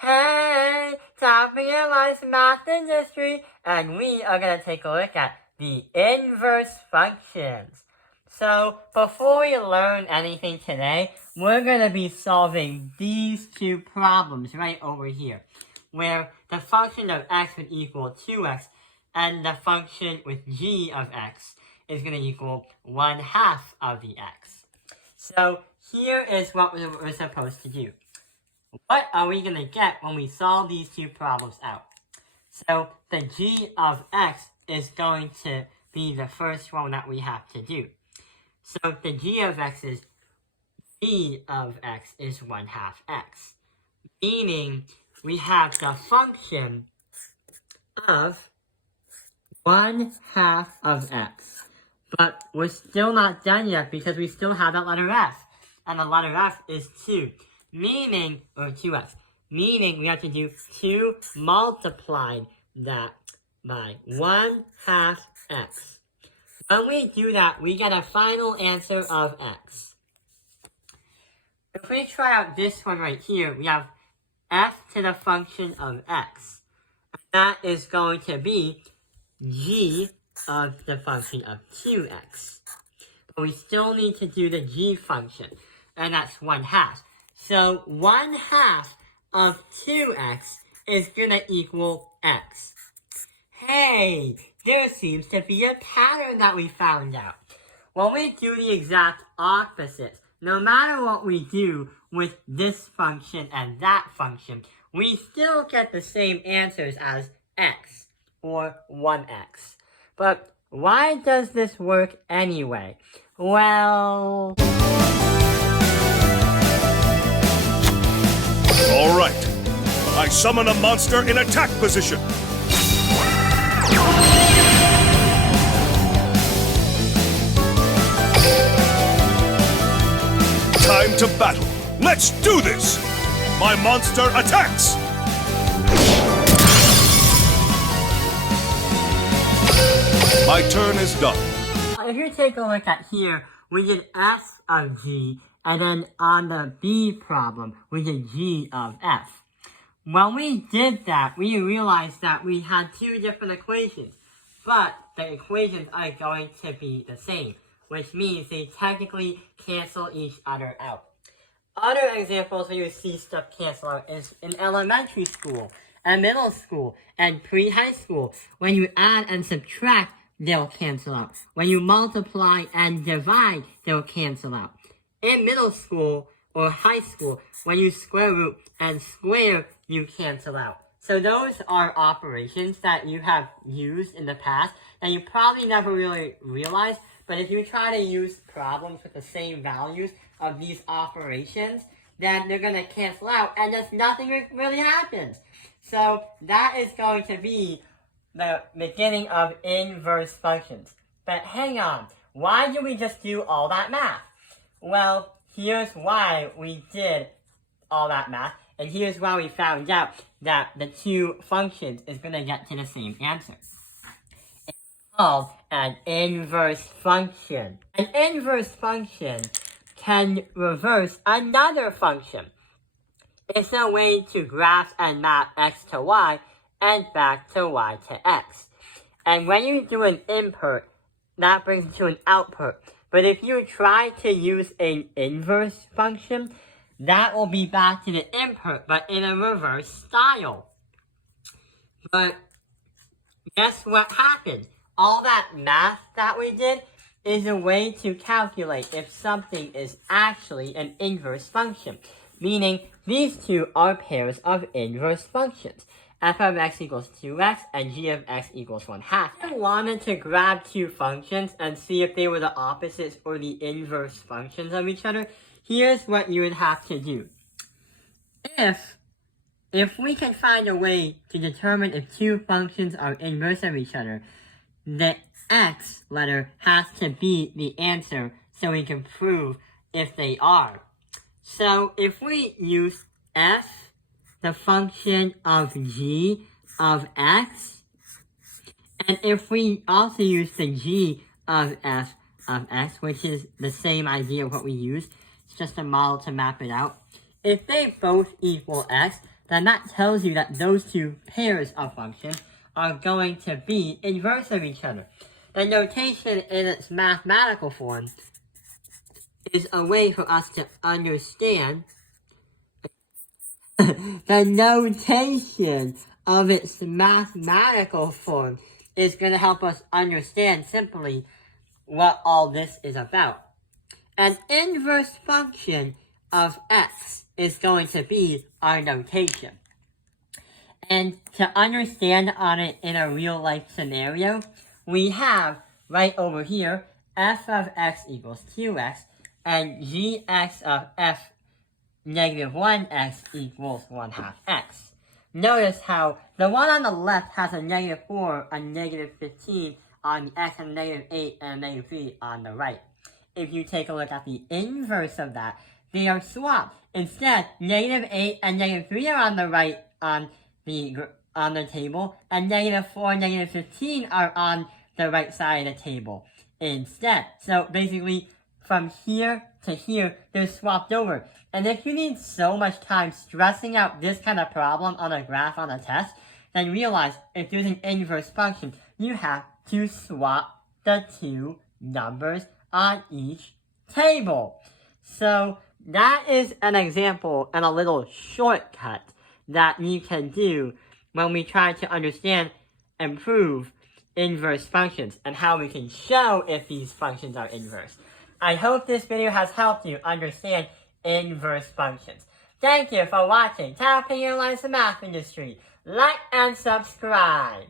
Hey, topping your life's math and history, and we are going to take a look at the inverse functions. So, before we learn anything today, we're going to be solving these two problems right over here, where the function of x would equal 2x, and the function with g of x is going to equal 1/2 of the x. So, here is what we're supposed to do. What are we going to get when we solve these two problems out? So the g of x is going to be the first one that we have to do. So the g of x is 1/2 x. Meaning we have the function of 1/2 of x. But we're still not done yet because we still have that letter f. And the letter f is 2. Meaning, or 2x, meaning we have to do 2 multiplied that by 1/2 x. When we do that, we get a final answer of x. If we try out this one right here, we have f to the function of x. That is going to be g of the function of 2x. But we still need to do the g function, and that's 1/2. So 1/2 of 2x is going to equal x. Hey, there seems to be a pattern that we found out. When we do the exact opposite, no matter what we do with this function and that function, we still get the same answers as x, or 1x. But why does this work anyway? Well... All right. I summon a monster in attack position. Time to battle. Let's do this. My monster attacks. My turn is done. If you take a look at here, we did f of g, and then on the b problem, we did g of f. When we did that, we realized that we had two different equations, but the equations are going to be the same, which means they technically cancel each other out. Other examples where you see stuff cancel out is in elementary school, and middle school, and pre-high school. When you add and subtract, they'll cancel out. When you multiply and divide, they'll cancel out. In middle school or high school, when you square root and square, you cancel out. So those are operations that you have used in the past that you probably never really realized, but if you try to use problems with the same values of these operations, then they're going to cancel out and just nothing really happens. So that is going to be the beginning of inverse functions. But hang on, why did we just do all that math? Well, here's why we did all that math, and here's why we found out that the two functions is going to get to the same answer. It's called an inverse function. An inverse function can reverse another function. It's a way to graph and map x to y and back to y to x. And when you do an input, that brings you to an output. But if you try to use an inverse function, that will be back to the input, but in a reverse style. But guess what happened? All that math that we did is a way to calculate if something is actually an inverse function. Meaning, these two are pairs of inverse functions. F of x equals 2x and g of x equals 1/2. If I wanted to grab two functions and see if they were the opposites or the inverse functions of each other, here's what you would have to do. If we can find a way to determine if two functions are inverse of each other, the x letter has to be the answer so we can prove if they are. So if we use f, the function of g of x, and if we also use the g of f of x, which is the same idea of what we use, it's just a model to map it out. If they both equal x, then that tells you that those two pairs of functions are going to be inverse of each other. The notation in its mathematical form is a way for us to understand the notation of its mathematical form is going to help us understand simply what all this is about. An inverse function of x is going to be our notation. And to understand on it in a real life scenario, we have right over here f of x equals 2x and gx of f negative 1x equals 1/2 x. Notice how the one on the left has a negative 4, a negative 15 on the x, and a negative 8 and a negative 3 on the right. If you take a look at the inverse of that, they are swapped. Instead, negative 8 and negative 3 are on the right on the table, and negative 4 and negative 15 are on the right side of the table instead. So basically, from here to here, they're swapped over. And if you need so much time stressing out this kind of problem on a graph on a test, then realize if there's an inverse function, you have to swap the two numbers on each table. So that is an example and a little shortcut that you can do when we try to understand and prove inverse functions and how we can show if these functions are inverse. I hope this video has helped you understand inverse functions. Thank you for watching Taipei Airlines the Math Industry. Like and subscribe.